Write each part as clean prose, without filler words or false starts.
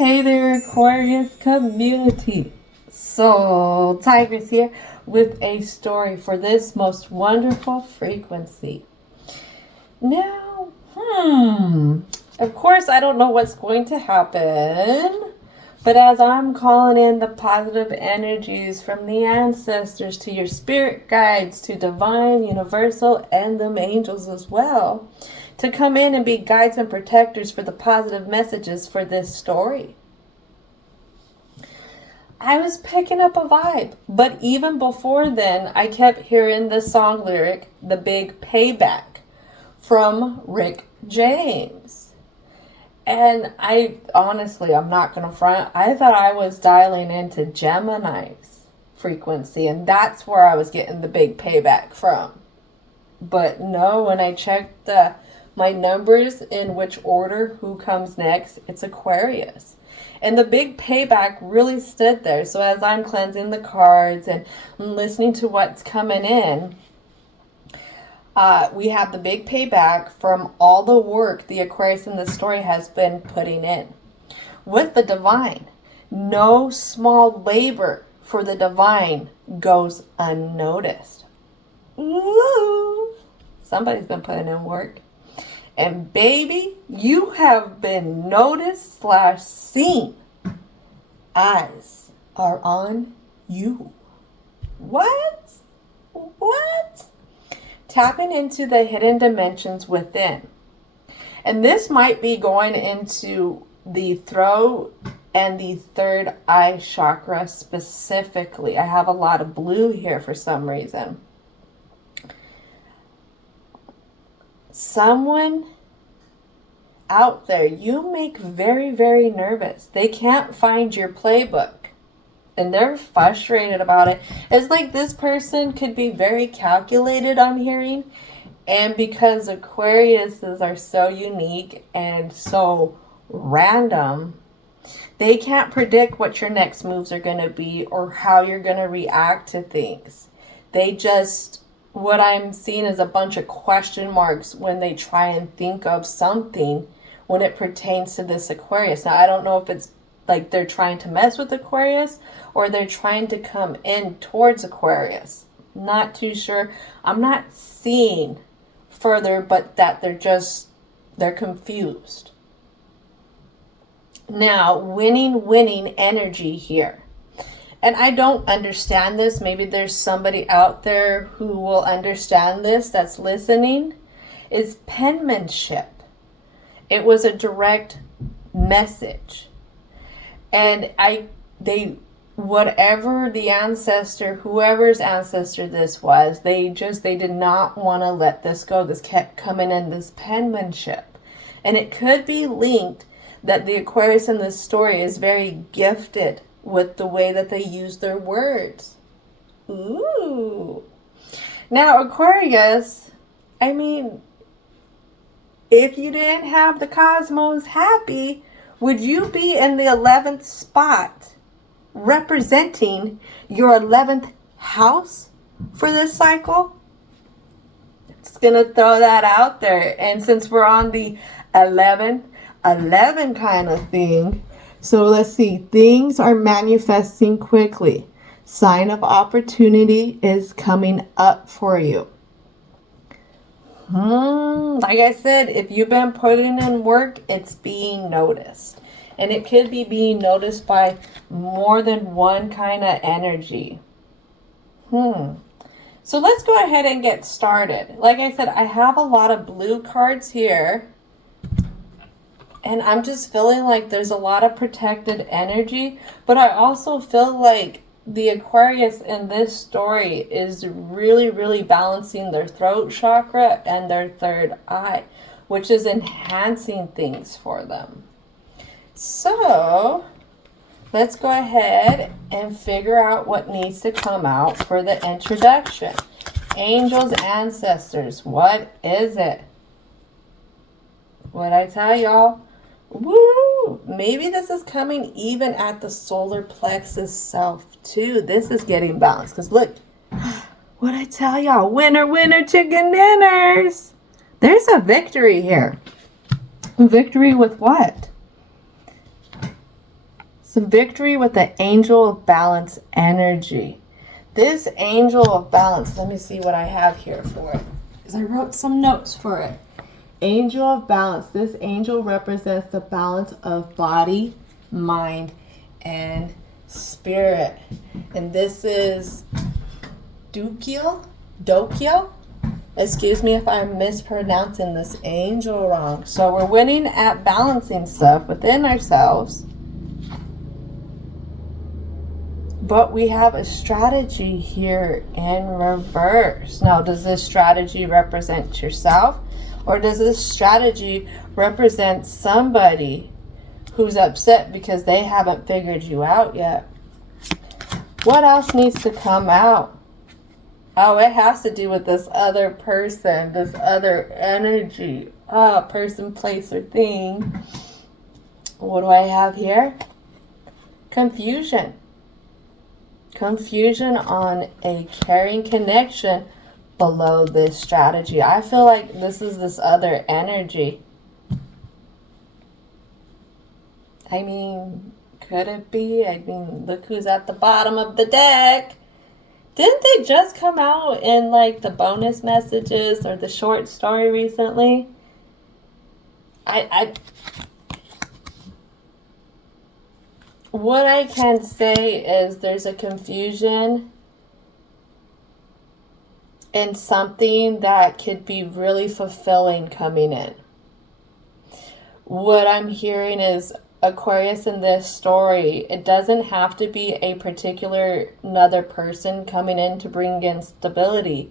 Hey there, Aquarius community. So, Tigress here with a story for this most wonderful frequency. Now, of course, I don't know what's going to happen, but as I'm calling in the positive energies from the ancestors to your spirit guides, to divine, universal, and them angels as well, to come in and be guides and protectors for the positive messages for this story. I was picking up a vibe, but even before then, I kept hearing the song lyric, The Big Payback, from Rick James. And I'm not going to front, I thought I was dialing into Gemini's frequency, and that's where I was getting the big payback from. But no, when I checked my numbers in which order, who comes next, it's Aquarius. And the big payback really stood there. So as I'm cleansing the cards and listening to what's coming in, we have the big payback from all the work the Aquarius in this story has been putting in. With the divine, no small labor for the divine goes unnoticed. Ooh, somebody's been putting in work. And baby, you have been noticed / seen. Eyes are on you. What? Tapping into the hidden dimensions within. And this might be going into the throat and the third eye chakra specifically. I have a lot of blue here for some reason. Someone out there you make very, very nervous. They can't find your playbook and they're frustrated about it. It's like this person could be very calculated, I'm hearing, and because Aquariuses are so unique and so random, they can't predict what your next moves are going to be or how you're going to react to things. They just, what I'm seeing is a bunch of question marks when they try and think of something when it pertains to this Aquarius. Now, I don't know if it's like they're trying to mess with Aquarius or they're trying to come in towards Aquarius. Not too sure. I'm not seeing further, but that they're confused. Now, winning energy here. And I don't understand this. Maybe there's somebody out there who will understand this that's listening. Is penmanship. It was a direct message. And whatever the ancestor, whoever's ancestor this was, they did not want to let this go. This kept coming in, this penmanship. And it could be linked that the Aquarius in this story is very gifted with the way that they use their words. Ooh. Now, Aquarius, if you didn't have the cosmos happy, would you be in the 11th spot representing your 11th house for this cycle? Just going to throw that out there. And since we're on the 11 kind of thing, so let's see. Things are manifesting quickly. Sign of opportunity is coming up for you. Like I said, if you've been putting in work, it's being noticed. And it could be being noticed by more than one kind of energy. So let's go ahead and get started. Like I said, I have a lot of blue cards here. And I'm just feeling like there's a lot of protected energy. But I also feel like the Aquarius in this story is really, really balancing their throat chakra and their third eye, which is enhancing things for them. So let's go ahead and figure out what needs to come out for the introduction. Angels, ancestors, what is it? What'd I tell y'all? Woo! Maybe this is coming even at the solar plexus self too. This is getting balanced. Because look, what I tell y'all, winner, winner, chicken dinners. There's a victory here. Victory with what? Some victory with the angel of balance energy. This angel of balance, let me see what I have here for it, because I wrote some notes for it. Angel of balance. This angel represents the balance of body, mind, and spirit. And this is Dokyo. Excuse me if I'm mispronouncing this angel wrong. So we're winning at balancing stuff within ourselves. But we have a strategy here in reverse. Now, does this strategy represent yourself? Or does this strategy represent somebody who's upset because they haven't figured you out yet? What else needs to come out? Oh, it has to do with this other person, this other energy. Person, place, or thing. What do I have here? Confusion. Confusion on a caring connection below this strategy. I feel like this is this other energy. I mean, could it be? I mean, look who's at the bottom of the deck. Didn't they just come out in like the bonus messages or the short story recently? What I can say is there's a confusion in something that could be really fulfilling coming in. What I'm hearing is Aquarius in this story, it doesn't have to be a particular another person coming in to bring in stability.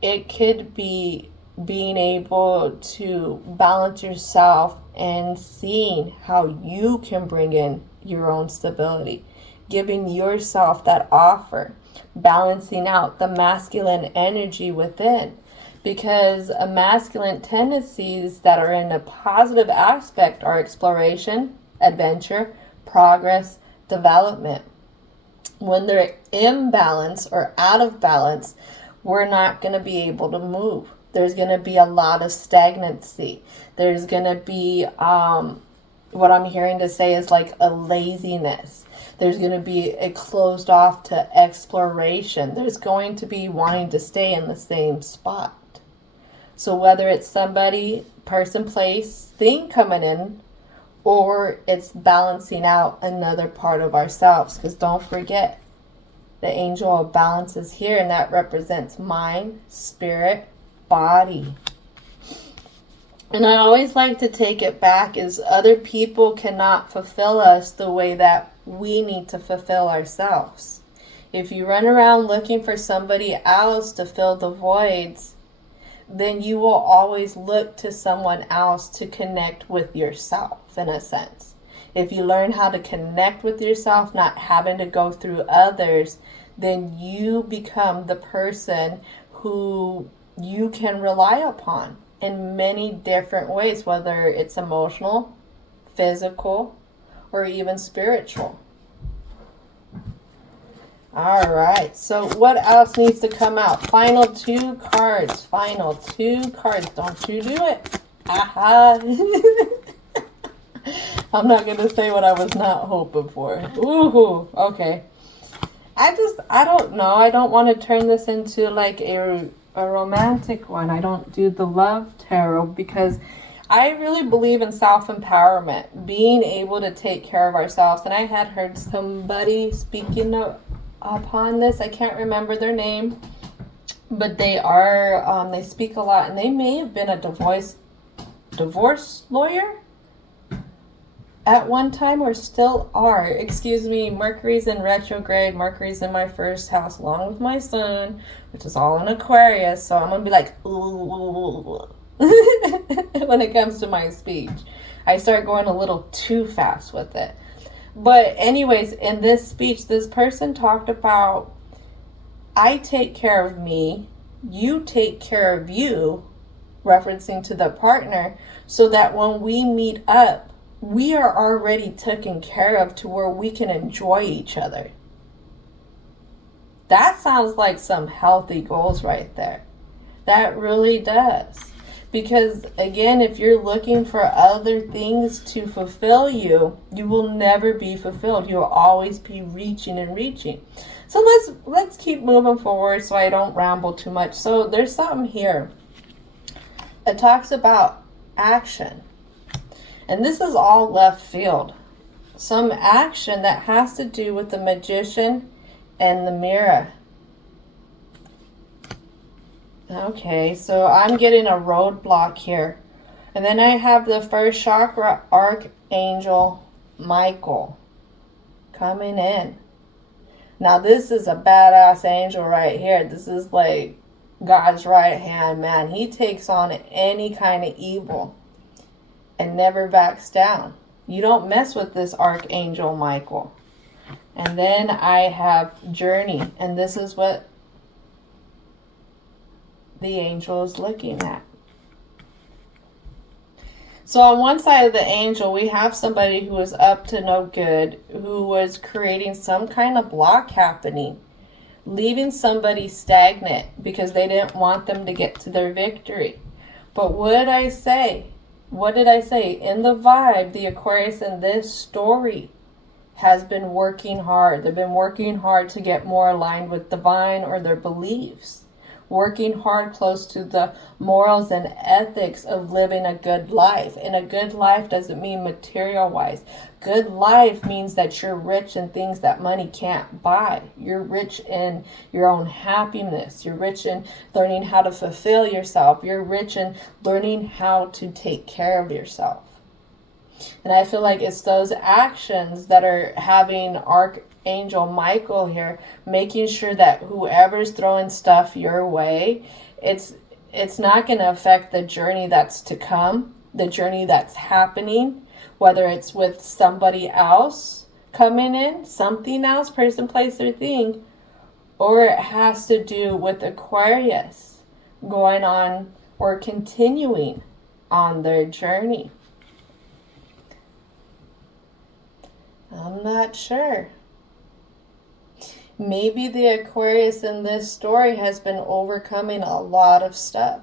It could be being able to balance yourself and seeing how you can bring in your own stability, giving yourself that offer, balancing out the masculine energy within. Because a masculine tendencies that are in a positive aspect are exploration, adventure, progress, development. When they're imbalanced or out of balance, we're not going to be able to move. There's going to be a lot of stagnancy. There's going to be, what I'm hearing to say is like a laziness. There's going to be a closed off to exploration. There's going to be wanting to stay in the same spot. So whether it's somebody, person, place, thing coming in, or it's balancing out another part of ourselves. Because don't forget, the angel of balance is here, and that represents mind, spirit, body. And I always like to take it back is other people cannot fulfill us the way that we need to fulfill ourselves. If you run around looking for somebody else to fill the voids, then you will always look to someone else to connect with yourself, in a sense. If you learn how to connect with yourself, not having to go through others, then you become the person who you can rely upon in many different ways, whether it's emotional, physical, or even spiritual. All right, so what else needs to come out? Final two cards. Final two cards. Don't you do it. Aha. I'm not going to say what I was not hoping for. Ooh, okay. I don't know. I don't want to turn this into like a romantic one. I don't do the love tarot because I really believe in self-empowerment, being able to take care of ourselves. And I had heard somebody speaking upon this. I can't remember their name, but they are, they speak a lot, and they may have been a divorce lawyer at one time, or still are. Excuse me, Mercury's in retrograde. Mercury's in my first house along with my sun, which is all in Aquarius. So I'm going to be like, ooh, when it comes to my speech. I start going a little too fast with it. But anyways, in this speech, this person talked about, I take care of me, you take care of you, referencing to the partner, so that when we meet up, we are already taken care of to where we can enjoy each other. That sounds like some healthy goals right there. That really does. Because again, if you're looking for other things to fulfill you, you will never be fulfilled. You'll always be reaching and reaching. So let's keep moving forward so I don't ramble too much. So there's something here. It talks about action. And this is all left field. Some action that has to do with the Magician and the Mirror. Okay, so I'm getting a roadblock here. And then I have the first chakra, Archangel Micheal, coming in. Now this is a badass angel right here. This is like God's right hand man. He takes on any kind of evil and never backs down. You don't mess with this Archangel Micheal. And then I have Journey. And this is what the angel is looking at. So on one side of the angel, we have somebody who is up to no good, who was creating some kind of block happening, leaving somebody stagnant because they didn't want them to get to their victory. But what did I say? What did I say? In the vibe, the Aquarius in this story has been working hard. They've been working hard to get more aligned with divine or their beliefs. Working hard close to the morals and ethics of living a good life. And a good life doesn't mean material-wise. Good life means that you're rich in things that money can't buy. You're rich in your own happiness. You're rich in learning how to fulfill yourself. You're rich in learning how to take care of yourself. And I feel like it's those actions that are having Archangel Micheal here, making sure that whoever's throwing stuff your way, it's not going to affect the journey that's to come, the journey that's happening, whether it's with somebody else coming in, something else, person, place, or thing, or it has to do with Aquarius going on or continuing on their journey. I'm not sure. Maybe the Aquarius in this story has been overcoming a lot of stuff.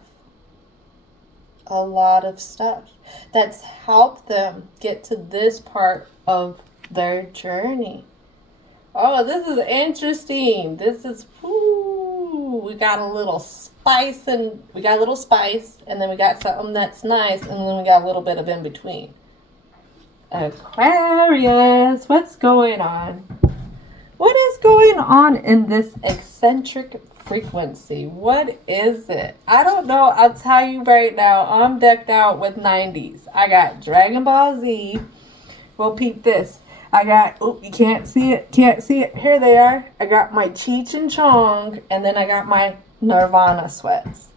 A lot of stuff that's helped them get to this part of their journey. Oh, this is interesting. This is, we got a little spice and then we got something that's nice, and then we got a little bit of in between. Aquarius, what's going on? What is going on in this eccentric frequency? What is it? I don't know. I'll tell you right now, I'm decked out with 90s. I got Dragon Ball Z. Well, peep this. I got, you can't see it. Here they are. I got my Cheech and Chong, and then I got my Nirvana sweats.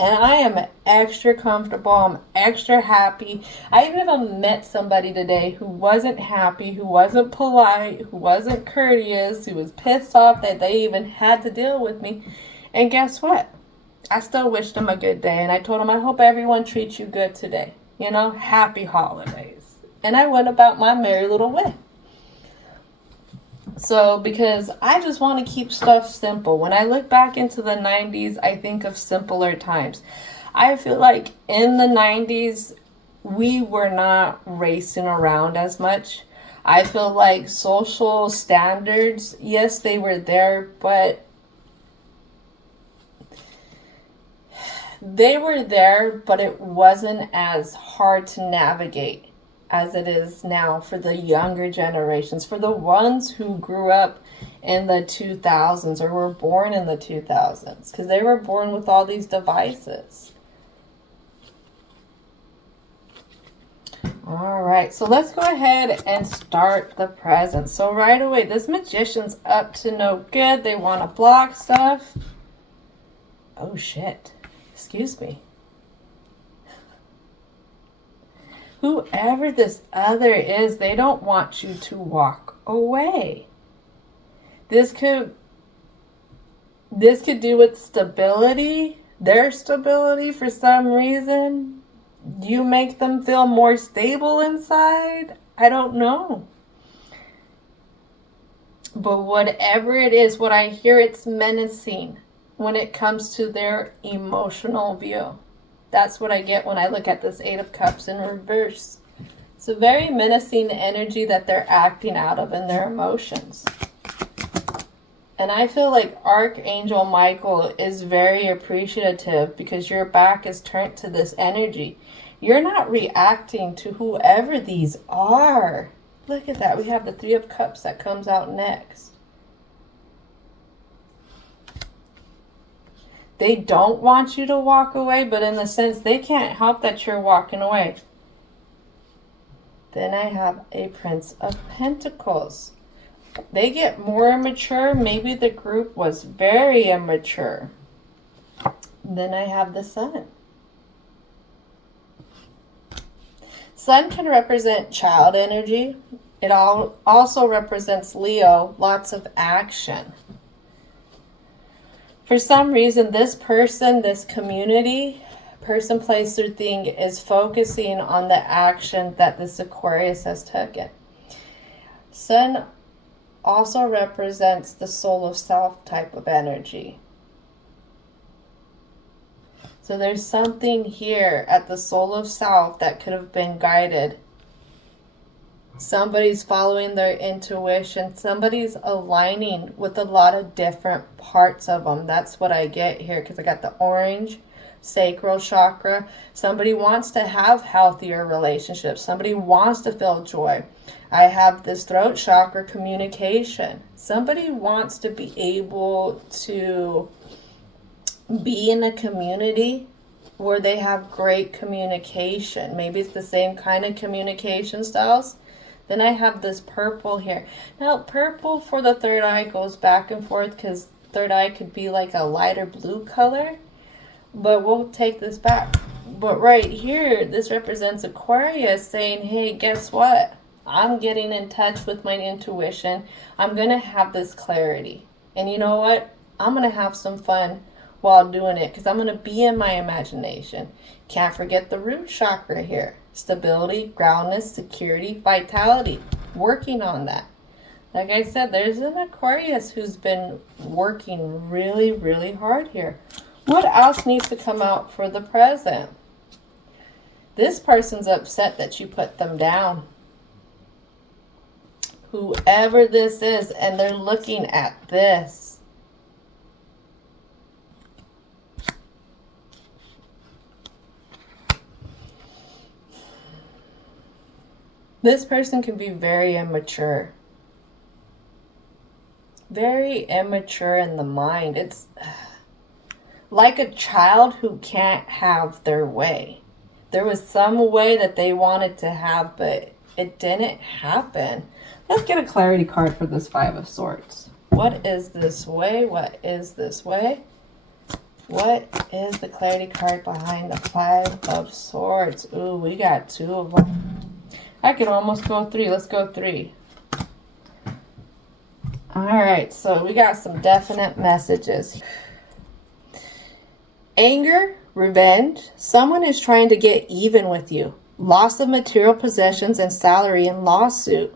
And I am extra comfortable. I'm extra happy. I even met somebody today who wasn't happy, who wasn't polite, who wasn't courteous, who was pissed off that they even had to deal with me. And guess what? I still wished them a good day. And I told them, I hope everyone treats you good today. You know, happy holidays. And I went about my merry little way. So, because I just want to keep stuff simple. When I look back into the 90s, I think of simpler times. I feel like in the 90s, we were not racing around as much. I feel like social standards, yes, they were there, but it wasn't as hard to navigate as it is now for the younger generations, for the ones who grew up in the 2000s or were born in the 2000s, because they were born with all these devices. All right, so let's go ahead and start the present. So right away, this magician's up to no good. They want to block stuff. Oh, shit. Excuse me. Whoever this other is, they don't want you to walk away. This could do with stability, their stability for some reason. You make them feel more stable inside. I don't know. But whatever it is, what I hear, it's menacing when it comes to their emotional view. That's what I get when I look at this Eight of Cups in reverse. It's a very menacing energy that they're acting out of in their emotions. And I feel like Archangel Micheal is very appreciative because your back is turned to this energy. You're not reacting to whoever these are. Look at that. We have the Three of Cups that comes out next. They don't want you to walk away, but in the sense they can't help that you're walking away. Then I have a Prince of Pentacles. They get more immature. Maybe the group was very immature. Then I have the Sun. Sun can represent child energy. It also represents Leo, lots of action. For some reason, this person, this community, person, place, or thing is focusing on the action that this Aquarius has taken. Sun also represents the soul of self type of energy. So there's something here at the soul of self that could have been guided. Somebody's following their intuition. Somebody's aligning with a lot of different parts of them. That's what I get here because I got the orange, sacral chakra. Somebody wants to have healthier relationships. Somebody wants to feel joy. I have this throat chakra, communication. Somebody wants to be able to be in a community where they have great communication. Maybe it's the same kind of communication styles. Then I have this purple here. Now, purple for the third eye goes back and forth because third eye could be like a lighter blue color. But we'll take this back. But right here, this represents Aquarius saying, hey, guess what? I'm getting in touch with my intuition. I'm going to have this clarity. And you know what? I'm going to have some fun while doing it because I'm going to be in my imagination. Can't forget the root chakra here. Stability, groundness, security, vitality. Working on that. Like I said, there's an Aquarius who's been working really, really hard here. What else needs to come out for the present? This person's upset that you put them down. Whoever this is, and they're looking at this. This person can be very immature. Very immature in the mind. It's like a child who can't have their way. There was some way that they wanted to have, but it didn't happen. Let's get a clarity card for this Five of Swords. What is this way? What is this way? What is the clarity card behind the Five of Swords? Ooh, we got two of them. I could almost go three. Let's go three. All right, so we got some definite messages. Anger, revenge. Someone is trying to get even with you. Loss of material possessions and salary in lawsuit.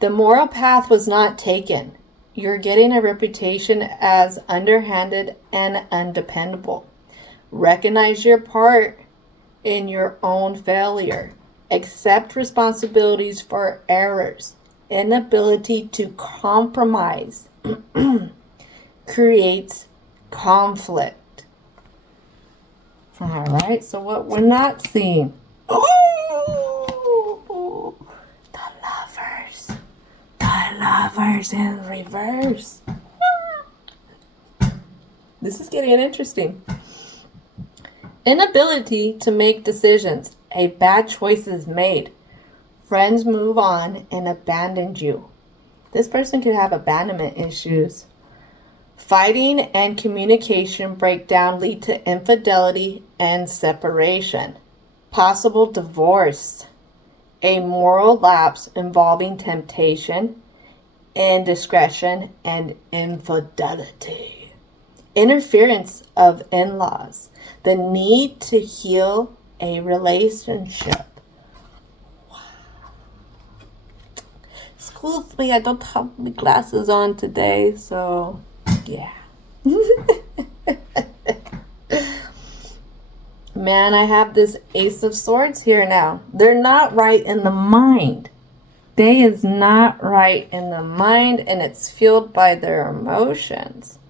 The moral path was not taken. You're getting a reputation as underhanded and undependable. Recognize your part in your own failure. Accept responsibilities for errors. Inability to compromise creates conflict. All right, so what we're not seeing. Ooh, the lovers. The lovers in reverse. This is getting interesting. Inability to make decisions. A bad choice is made. Friends move on and abandoned you. This person could have abandonment issues. Fighting and communication breakdown lead to infidelity and separation. Possible divorce. A moral lapse involving temptation, indiscretion, and infidelity. Interference of in-laws. The need to heal a relationship. Wow. Excuse me, I don't have my glasses on today, so yeah. Man, I have this Ace of Swords here now. They're not right in the mind. They is not right in the mind, and it's fueled by their emotions.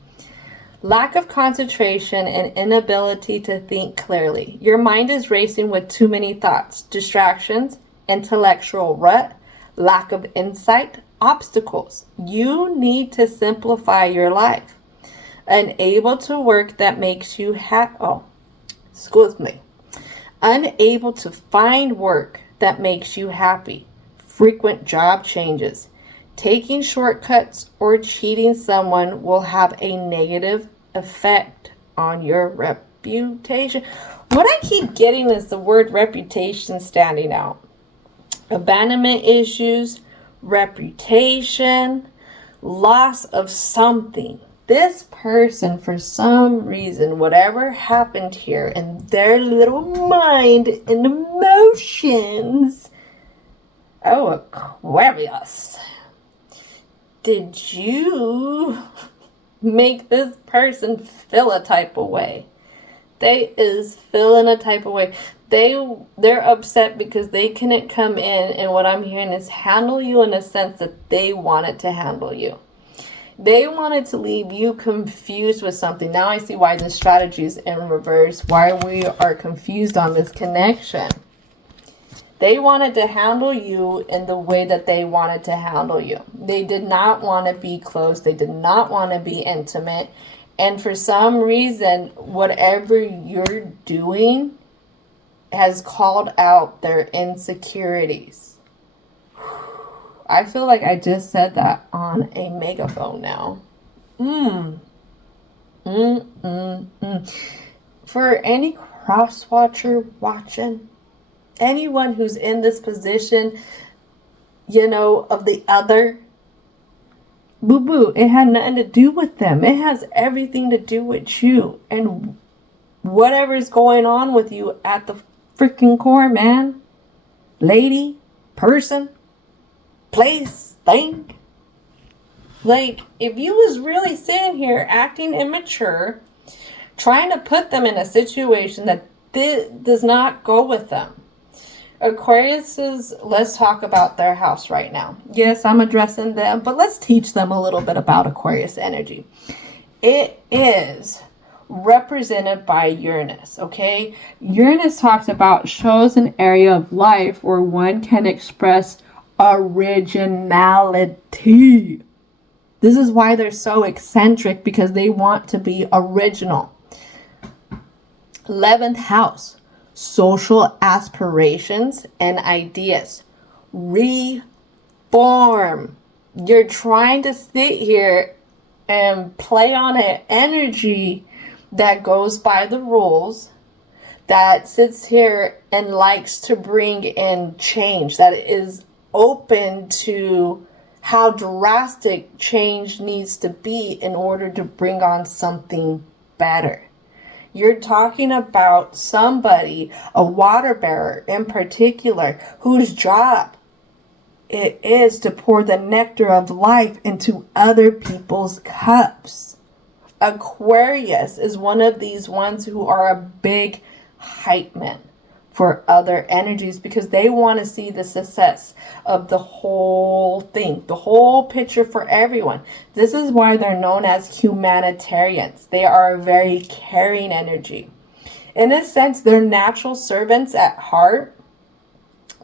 Lack of concentration and inability to think clearly. Your mind is racing with too many thoughts, distractions, intellectual rut, lack of insight, obstacles. You need to simplify your life. Unable to work that makes you happy. Oh, excuse me. Unable to find work that makes you happy. Frequent job changes. Taking shortcuts or cheating someone will have a negative effect on your reputation. What I keep getting is the word reputation standing out. Abandonment issues, reputation, loss of something. This person, for some reason, whatever happened here in their little mind and emotions. Oh, Aquarius. Did you make this person feel a type of way? They is feeling a type of way. They're upset because they couldn't come in, and what I'm hearing is handle you in a sense that they wanted to handle you. They wanted to leave you confused with something. Now I see why this strategy is in reverse, why we are confused on this connection. They wanted to handle you in the way that they wanted to handle you. They did not want to be close. They did not want to be intimate. And for some reason, whatever you're doing has called out their insecurities. I feel like I just said that on a megaphone now. For any cross watcher watching, anyone who's in this position, of the other, boo-boo, it had nothing to do with them. It has everything to do with you and whatever's going on with you at the freaking core, man. Lady, person, place, thing. Like, if you was really sitting here acting immature, trying to put them in a situation that does not go with them. Aquariuses, let's talk about their house right now. Yes, I'm addressing them, but let's teach them a little bit about Aquarius energy. It is represented by Uranus, okay? Uranus talks about shows an area of life where one can express originality. This is why they're so eccentric, because they want to be original. 11th house. Social aspirations and ideas. Reform. You're trying to sit here and play on an energy that goes by the rules, that sits here and likes to bring in change, that is open to how drastic change needs to be in order to bring on something better. You're talking about somebody, a water bearer in particular, whose job it is to pour the nectar of life into other people's cups. Aquarius is one of these ones who are a big hype man for other energies, because they want to see the success of the whole thing, the whole picture for everyone. This is why they're known as humanitarians. They are a very caring energy. In a sense, they're natural servants at heart,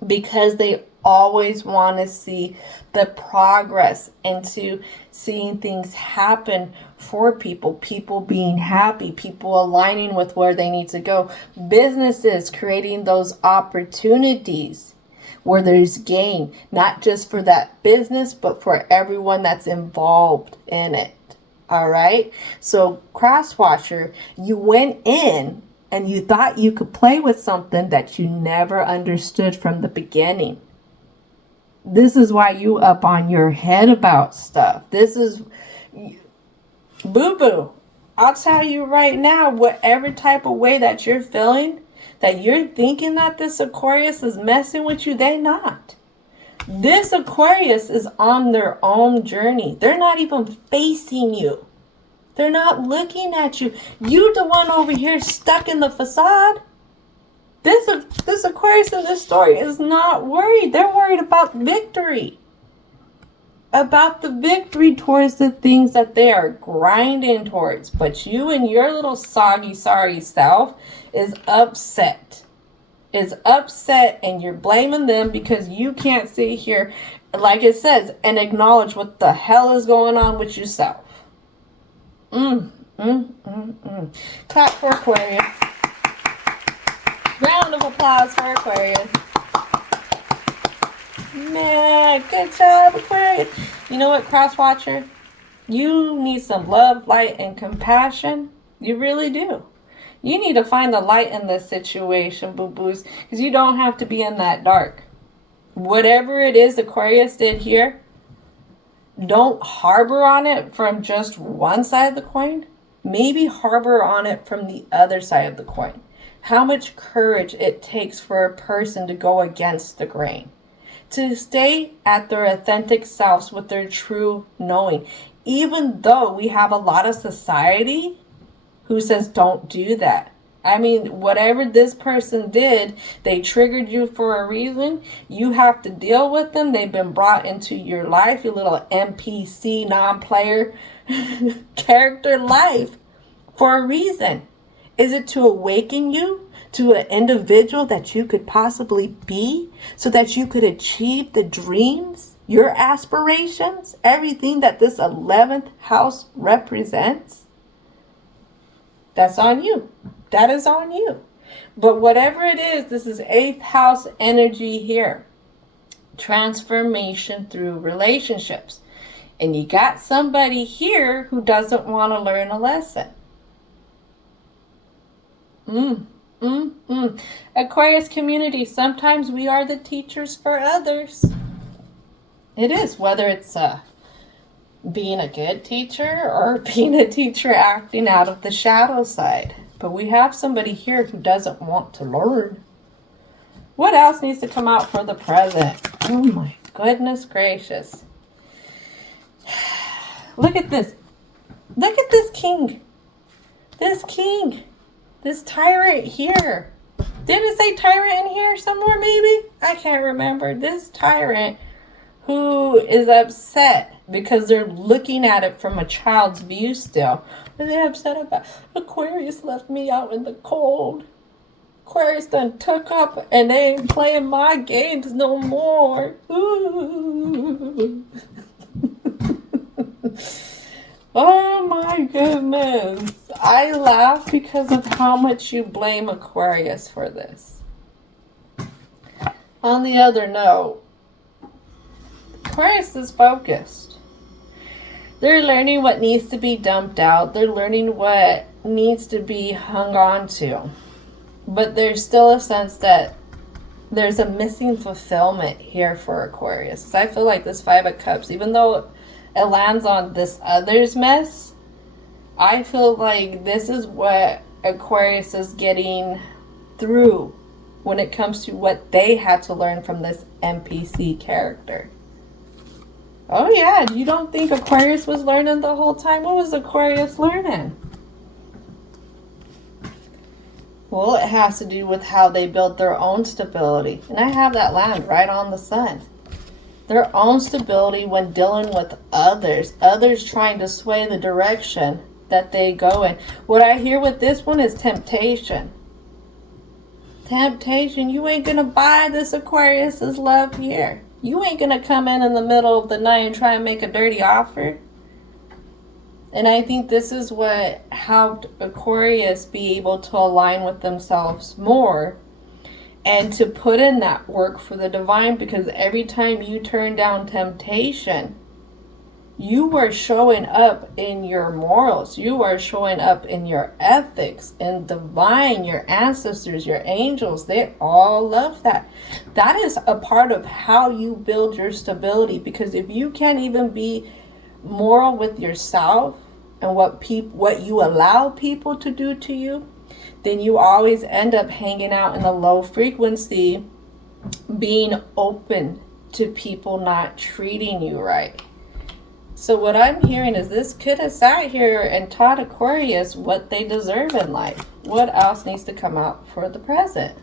because they always want to see the progress into seeing things happen for people being happy, people aligning with where they need to go, businesses creating those opportunities where there's gain, not just for that business, but for everyone that's involved in it. All right. So crosswatcher, you went in and you thought you could play with something that you never understood from the beginning. This is why you up on your head about stuff. This is boo-boo. I'll tell you right now, whatever type of way that you're feeling, that you're thinking that this Aquarius is messing with you, they're not. This Aquarius is on their own journey. They're not even facing you. They're not looking at you. You the one over here stuck in the facade. This Aquarius in this story is not worried. They're worried about victory. About the victory towards the things that they are grinding towards. But you and your little soggy, sorry self is upset. Is upset, and you're blaming them because you can't sit here, like it says, and acknowledge what the hell is going on with yourself. Clap for Aquarius. Round of applause for Aquarius. Man, good job, Aquarius. You know what, Crosswatcher? You need some love, light, and compassion. You really do. You need to find the light in this situation, boo-boos, because you don't have to be in that dark. Whatever it is Aquarius did here, don't harbor on it from just one side of the coin. Maybe harbor on it from the other side of the coin. How much courage it takes for a person to go against the grain. To stay at their authentic selves with their true knowing. Even though we have a lot of society who says don't do that. I mean, whatever this person did, they triggered you for a reason. You have to deal with them. They've been brought into your life, your little NPC, non-player character life for a reason. Is it to awaken you to an individual that you could possibly be so that you could achieve the dreams, your aspirations, everything that this 11th house represents? That's on you. That is on you. But whatever it is, this is 8th house energy here. Transformation through relationships. And you got somebody here who doesn't want to learn a lesson. Aquarius community, sometimes we are the teachers for others. It is, whether it's being a good teacher or being a teacher acting out of the shadow side. But we have somebody here who doesn't want to learn. What else needs to come out for the present? Oh my goodness gracious. Look at this. Look at this king. This king. This tyrant here. Did it say tyrant in here somewhere maybe? I can't remember. This tyrant who is upset because they're looking at it from a child's view still. They're upset about Aquarius left me out in the cold. Aquarius done took up and they ain't playing my games no more. Ooh. Oh my goodness. I laugh because of how much you blame Aquarius for this. On the other note, Aquarius is focused. They're learning what needs to be dumped out. They're learning what needs to be hung on to. But there's still a sense that there's a missing fulfillment here for Aquarius. 'Cause I feel like this 5 of Cups, even though it lands on this other's mess, I feel like this is what Aquarius is getting through when it comes to what they had to learn from this NPC character. Oh yeah, you don't think Aquarius was learning the whole time? What was Aquarius learning? Well, it has to do with how they built their own stability. And I have that land right on the sun. Their own stability when dealing with others. Others trying to sway the direction that they go in. What I hear with this one is temptation. Temptation. You ain't going to buy this Aquarius's love here. You ain't going to come in the middle of the night and try and make a dirty offer. And I think this is what helped Aquarius be able to align with themselves more and to put in that work for the divine, because every time you turn down temptation, you were showing up in your morals. You are showing up in your ethics, in divine, your ancestors, your angels. They all love that. That is a part of how you build your stability, because if you can't even be moral with yourself and what you allow people to do to you, then you always end up hanging out in a low frequency, being open to people not treating you right. So what I'm hearing is this could have sat here and taught Aquarius what they deserve in life. What else needs to come out for the present?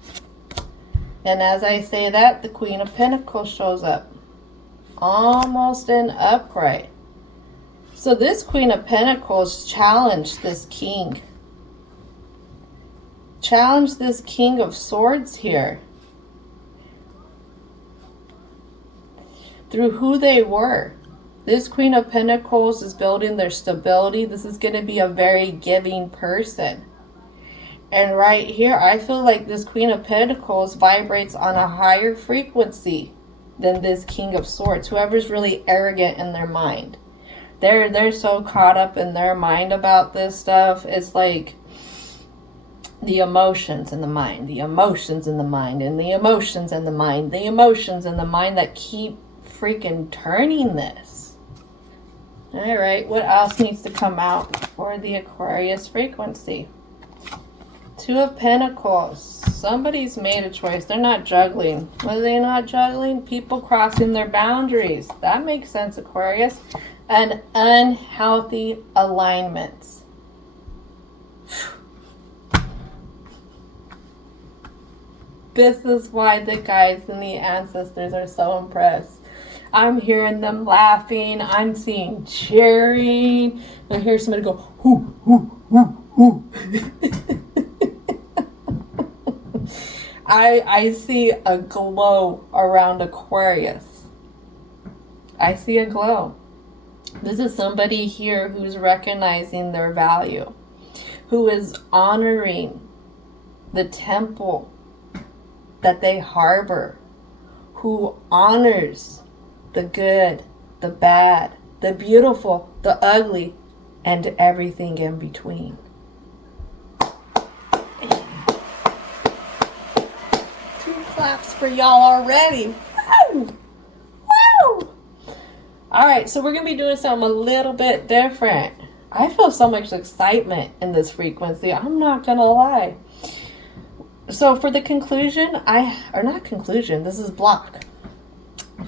And as I say that, the Queen of Pentacles shows up. Almost in upright. So this Queen of Pentacles challenged this King. Challenged this King of Swords here. Through who they were. This Queen of Pentacles is building their stability. This is going to be a very giving person. And right here, I feel like this Queen of Pentacles vibrates on a higher frequency than this King of Swords. Whoever's really arrogant in their mind. They're so caught up in their mind about this stuff. It's like the emotions in the mind, the emotions in the mind, and the emotions in the mind, the emotions in the mind that keep freaking turning this. All right, what else needs to come out for the Aquarius frequency? Two of Pentacles. Somebody's made a choice. They're not juggling. Were they not juggling? People crossing their boundaries. That makes sense, Aquarius. And unhealthy alignments. This is why the guides and the ancestors are so impressed. I'm hearing them laughing. I'm seeing cheering. I hear somebody go, hoo, hoo, hoo, hoo. I see a glow around Aquarius. I see a glow. This is somebody here who's recognizing their value, who is honoring the temple that they harbor, who honors the good, the bad, the beautiful, the ugly, and everything in between. Two claps for y'all already. Woo! Woo! All right, so we're going to be doing something a little bit different. I feel so much excitement in this frequency. I'm not going to lie. So for the conclusion, this is block.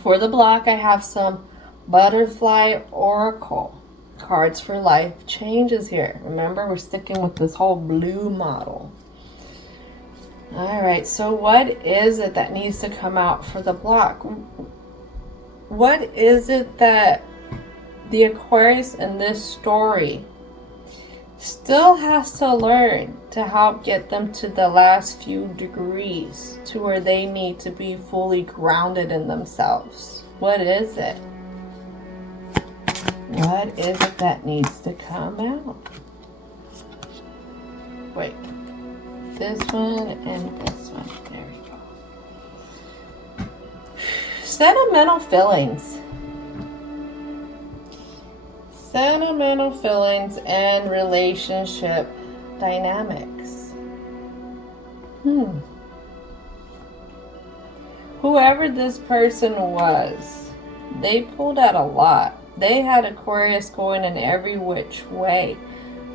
For the block, I have some Butterfly Oracle cards for life changes here. Remember, we're sticking with this whole blue model. All right, so what is it that needs to come out for the block? What is it that the Aquarius in this story still has to learn to help get them to the last few degrees to where they need to be fully grounded in themselves? What is it? What is it that needs to come out? Wait, this one and this one. There we go. Sentimental feelings. Sentimental feelings and relationship dynamics. Whoever this person was, they pulled out a lot. They had Aquarius going in every which way,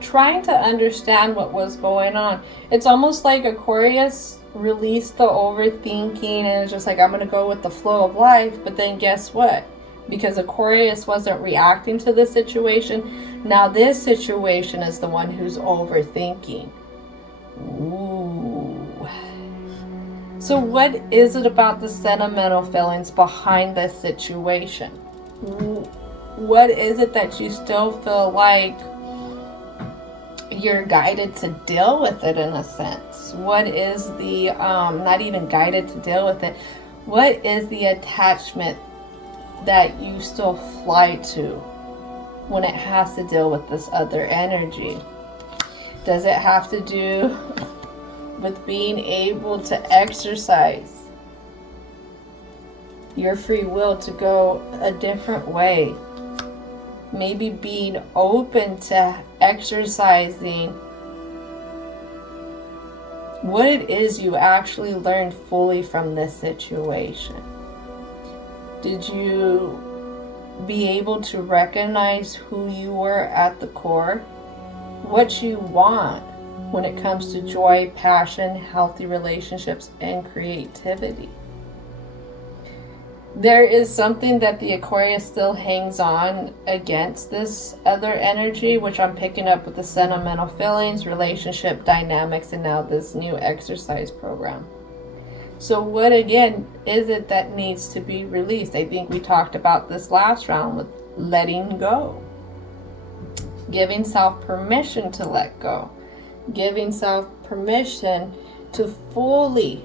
trying to understand what was going on. It's almost like Aquarius released the overthinking and it's just like, I'm going to go with the flow of life. But then guess what? Because Aquarius wasn't reacting to the situation, now this situation is the one who's overthinking. Ooh. So what is it about the sentimental feelings behind this situation? What is it that you still feel like you're guided to deal with it in a sense? What is the, not even guided to deal with it, what is the attachment that you still fly to when it has to deal with this other energy? Does it have to do with being able to exercise your free will to go a different way? Maybe being open to exercising what it is you actually learned fully from this situation. Did you be able to recognize who you were at the core? What you want when it comes to joy, passion, healthy relationships, and creativity? There is something that the Aquarius still hangs on against this other energy, which I'm picking up with the sentimental feelings, relationship dynamics, and now this new exercise program. So what again is it that needs to be released? I think we talked about this last round with letting go. Giving self permission to let go. Giving self permission to fully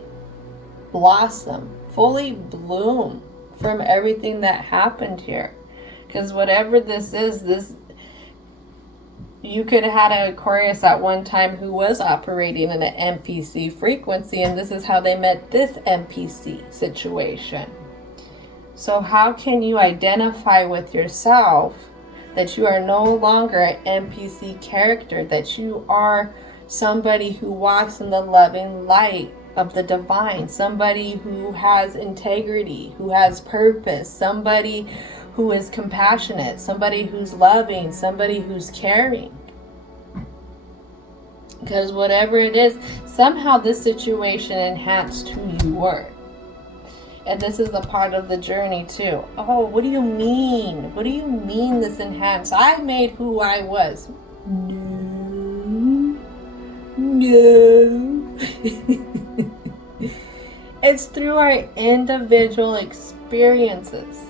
blossom, fully bloom from everything that happened here. Because whatever this is, you could have had an Aquarius at one time who was operating in an NPC frequency, and this is how they met this NPC situation. So how can you identify with yourself that you are no longer an NPC character, that you are somebody who walks in the loving light of the divine, somebody who has integrity, who has purpose, somebody who is compassionate, somebody who's loving, somebody who's caring? Because whatever it is, somehow this situation enhanced who you were. And this is a part of the journey too. Oh, what do you mean? What do you mean this enhanced? I made who I was. No. It's through our individual experiences,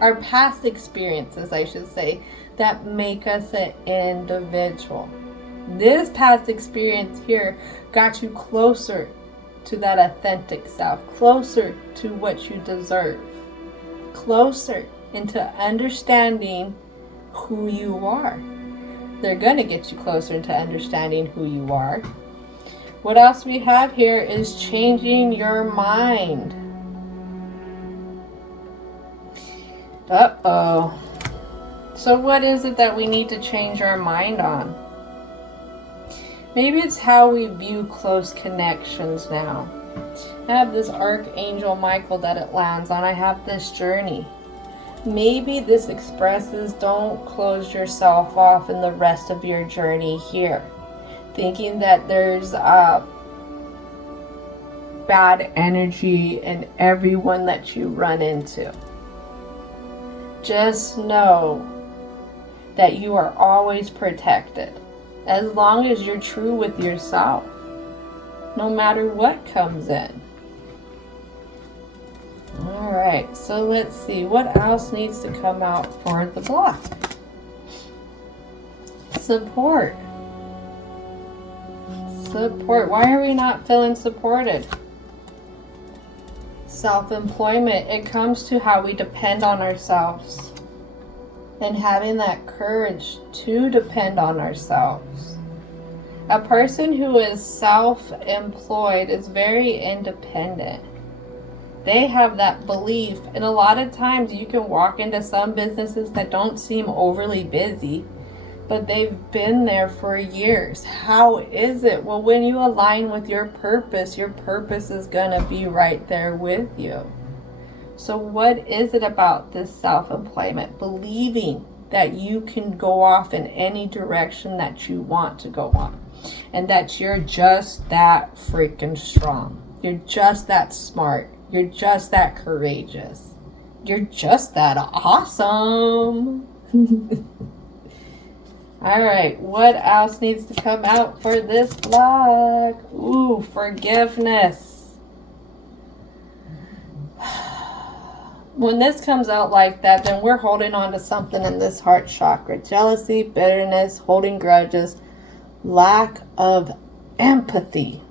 our past experiences, I should say, that make us an individual. This past experience here got you closer to that authentic self, closer to what you deserve, closer into understanding who you are. They're going to get you closer into understanding who you are. What else we have here is changing your mind. Uh-oh. So what is it that we need to change our mind on? Maybe it's how we view close connections now. I have this Archangel Micheal that it lands on. I have this journey. Maybe this expresses don't close yourself off in the rest of your journey here, thinking that there's bad energy in everyone that you run into. Just know that you are always protected as long as you're true with yourself, no matter what comes in. Alright, so let's see what else needs to come out for the block. Support. Support. Why are we not feeling supported? Self-employment. It comes to how we depend on ourselves and having that courage to depend on ourselves. A person who is self-employed is very independent. They have that belief, and a lot of times you can walk into some businesses that don't seem overly busy, but they've been there for years. How is it? Well, when you align with your purpose is going to be right there with you. So what is it about this self-employment? Believing that you can go off in any direction that you want to go on, and that you're just that freaking strong. You're just that smart. You're just that courageous. You're just that awesome. Alright, what else needs to come out for this block? Ooh, forgiveness. When this comes out like that, then we're holding on to something in this heart chakra. Jealousy, bitterness, holding grudges, lack of empathy.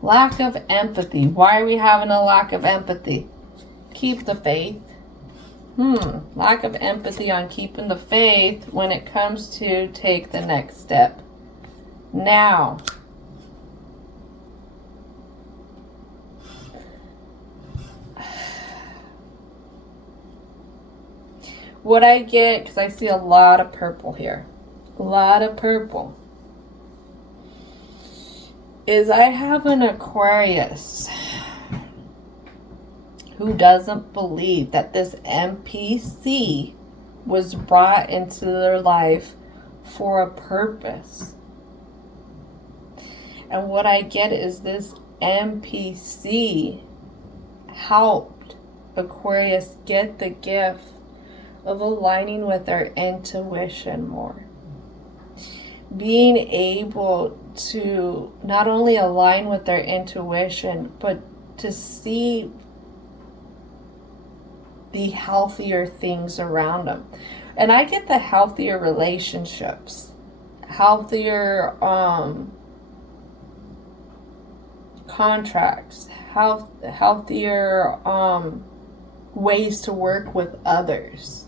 Lack of empathy. Why are we having a lack of empathy? Keep the faith. Lack of empathy on keeping the faith when it comes to take the next step. Now. What I get, because I see a lot of purple here. A lot of purple. Is I have an Aquarius who doesn't believe that this NPC was brought into their life for a purpose. And what I get is this NPC helped Aquarius get the gift of aligning with their intuition more. being able to not only align with their intuition, but to see the healthier things around them. And I get the healthier relationships, healthier contracts, healthier ways to work with others.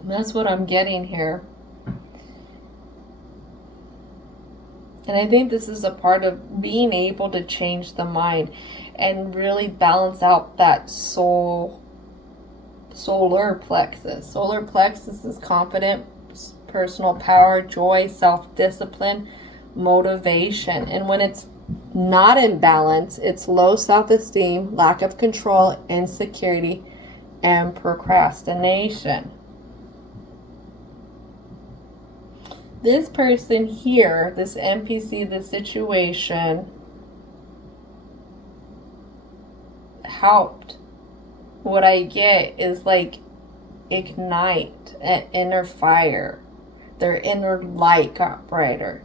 And that's what I'm getting here. And I think this is a part of being able to change the mind and really balance out that solar plexus. Solar plexus is confidence, personal power, joy, self-discipline, motivation. And when it's not in balance, it's low self-esteem, lack of control, insecurity, and procrastination. This person here, this NPC, this situation, helped. What I get is like ignite an inner fire. Their inner light got brighter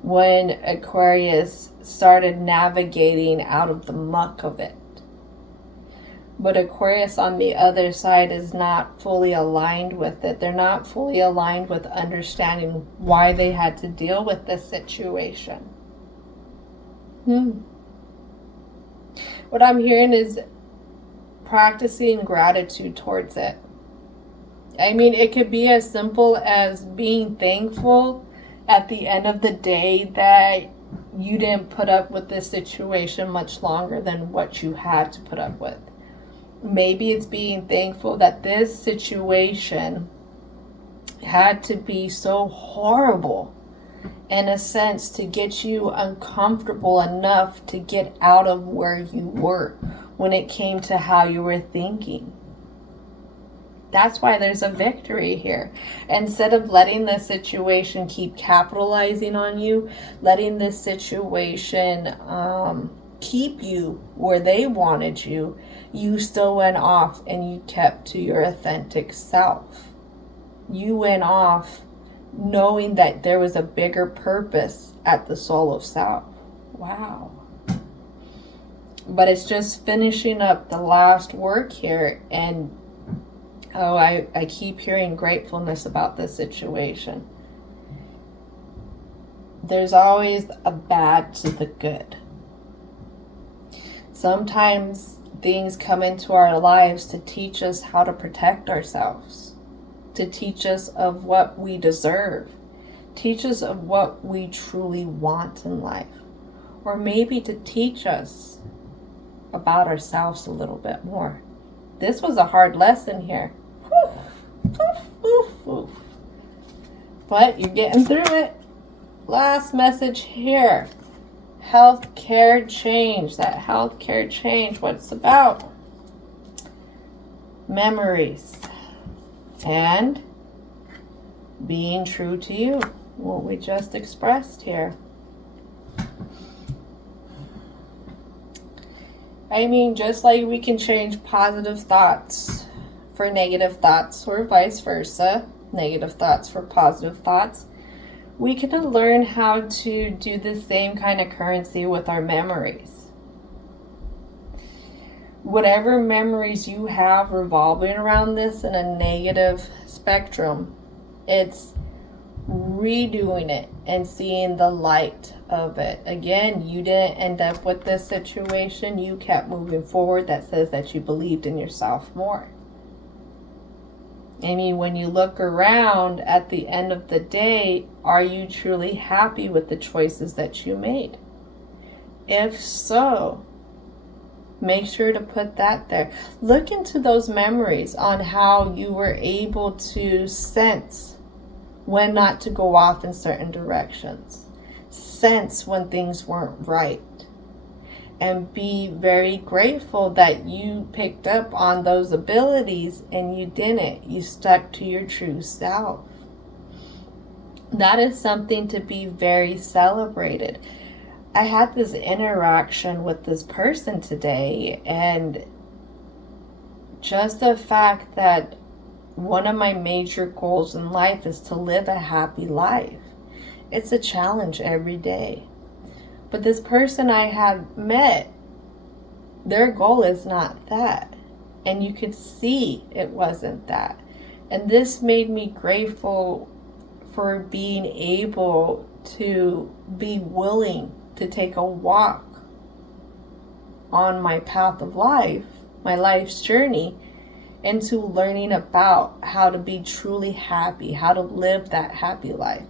when Aquarius started navigating out of the muck of it. But Aquarius on the other side is not fully aligned with it. They're not fully aligned with understanding why they had to deal with this situation. What I'm hearing is practicing gratitude towards it. I mean, it could be as simple as being thankful at the end of the day that you didn't put up with this situation much longer than what you had to put up with. Maybe it's being thankful that this situation had to be so horrible in a sense to get you uncomfortable enough to get out of where you were when it came to how you were thinking. That's why there's a victory here. Instead of letting the situation keep capitalizing on you, letting this situation keep you where they wanted you, you still went off and you kept to your authentic self. You went off knowing that there was a bigger purpose at the soul of self. Wow. But it's just finishing up the last work here, and I keep hearing gratefulness about this situation. There's always a bad to the good. Sometimes things come into our lives to teach us how to protect ourselves, to teach us of what we deserve, teach us of what we truly want in life, or maybe to teach us about ourselves a little bit more. This was a hard lesson here. But you're getting through it. Last message here. Healthcare change. That healthcare change, what it's about. Memories. And being true to you. What we just expressed here. I mean, just like we can change positive thoughts for negative thoughts or vice versa, negative thoughts for positive thoughts, we can learn how to do the same kind of currency with our memories. Whatever memories you have revolving around this in a negative spectrum, it's redoing it and seeing the light of it. Again, you didn't end up with this situation. You kept moving forward. That says that you believed in yourself more. I mean, when you look around at the end of the day, are you truly happy with the choices that you made? If so, make sure to put that there. Look into those memories on how you were able to sense when not to go off in certain directions. Sense when things weren't right. And be very grateful that you picked up on those abilities and you didn't. You stuck to your true self. That is something to be very celebrated. I had this interaction with this person today, and just the fact that one of my major goals in life is to live a happy life. It's a challenge every day. But this person I have met, their goal is not that. And you could see it wasn't that. And this made me grateful for being able to be willing to take a walk on my path of life, my life's journey, into learning about how to be truly happy, how to live that happy life,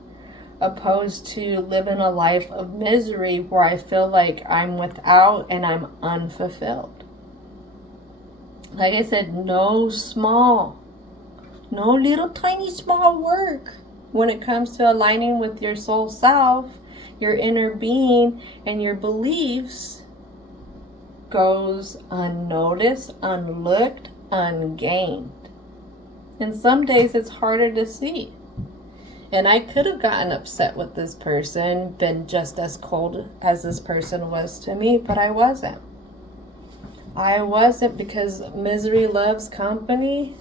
opposed to living a life of misery where I feel like I'm without and I'm unfulfilled. Like I said, no little tiny small work when it comes to aligning with your soul self, your inner being, and your beliefs goes unnoticed, unlooked, ungained. And some days it's harder to see. And I could have gotten upset with this person, been just as cold as this person was to me, but I wasn't. I wasn't, because misery loves company,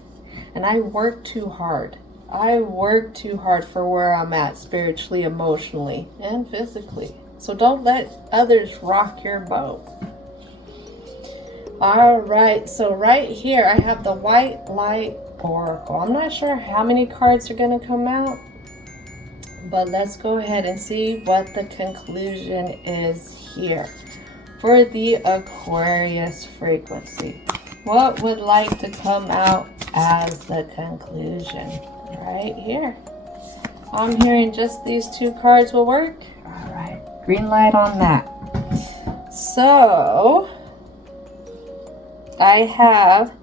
and I work too hard. I work too hard for where I'm at spiritually, emotionally, and physically. So don't let others rock your boat. All right, so right here I have the White Light Oracle. I'm not sure how many cards are going to come out, but let's go ahead and see what the conclusion is here for the Aquarius frequency. What would like to come out as the conclusion? Right here. I'm hearing just these two cards will work. All right, green light on that. So I have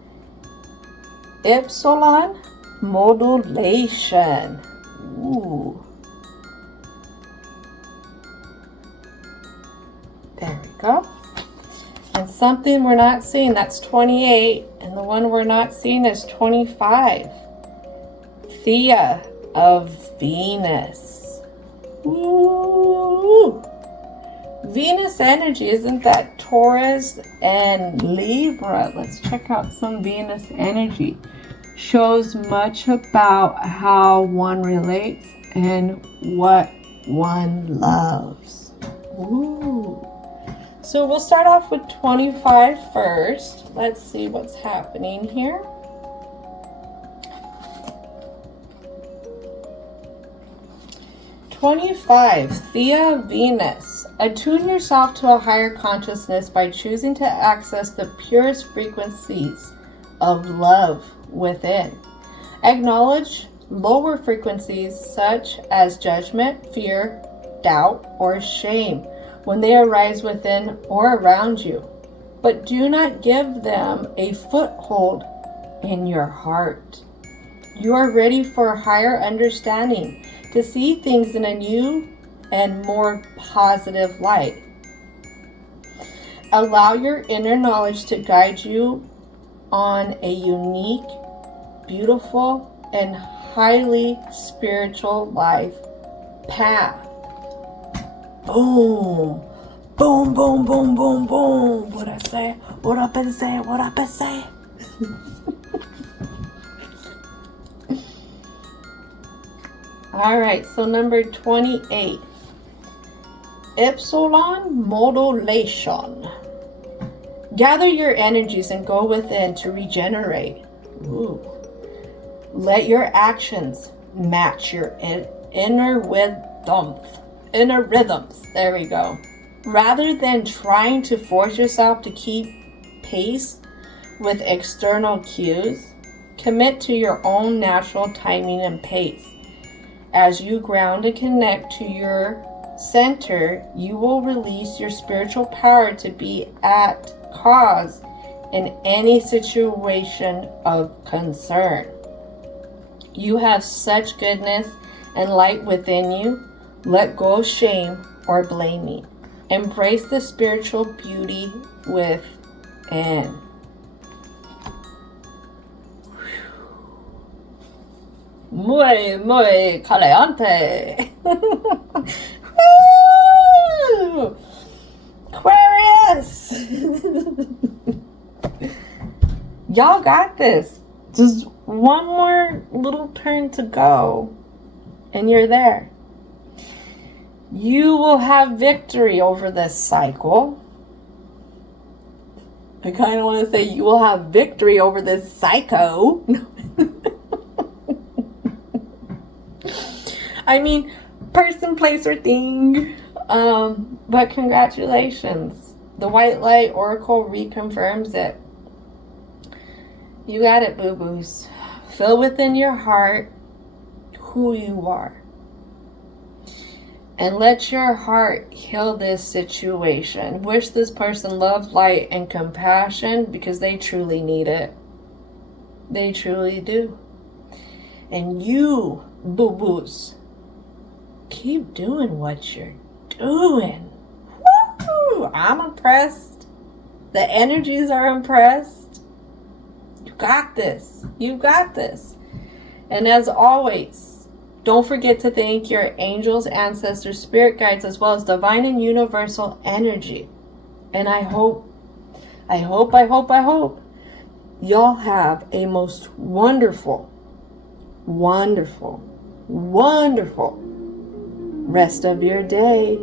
Epsilon modulation. Ooh. There we go. And something we're not seeing, that's 28. And the one we're not seeing is 25. Thea of Venus. Ooh. Venus energy, isn't that Taurus and Libra? Let's check out some Venus energy. Shows much about how one relates and what one loves. Ooh. So we'll start off with 25 first. Let's see what's happening here. Thea Venus. Attune yourself to a higher consciousness by choosing to access the purest frequencies of love within. Acknowledge lower frequencies such as judgment, fear, doubt, or shame when they arise within or around you, but do not give them a foothold in your heart. You are ready for higher understanding, to see things in a new and more positive light. Allow your inner knowledge to guide you on a unique, beautiful, and highly spiritual life path. Boom. Boom, boom, boom, boom, boom. What I say? What up and say? What up and say? All right, so number 28. Epsilon modulation. Gather your energies and go within to regenerate. Ooh. Let your actions match your inner rhythms. There we go. Rather than trying to force yourself to keep pace with external cues, commit to your own natural timing and pace. As you ground and connect to your center, you will release your spiritual power to be at cause in any situation of concern. You have such goodness and light within you. Let go of shame or blaming. Embrace the spiritual beauty within. Muy caliente. Aquarius. Y'all got this. Just one more little turn to go and you're there. You will have victory over this cycle. I kind of want to say you will have victory over this psycho. I mean, person, place, or thing. But congratulations. The White Light Oracle reconfirms it. You got it, boo-boos. Feel within your heart who you are. And let your heart heal this situation. Wish this person love, light, and compassion because they truly need it. They truly do. And you, boo-boos, keep doing what you're doing. Woo! I'm impressed. The energies are impressed. You got this. You got this. And as always, don't forget to thank your angels, ancestors, spirit guides, as well as divine and universal energy. And I hope y'all have a most wonderful, wonderful, wonderful rest of your day.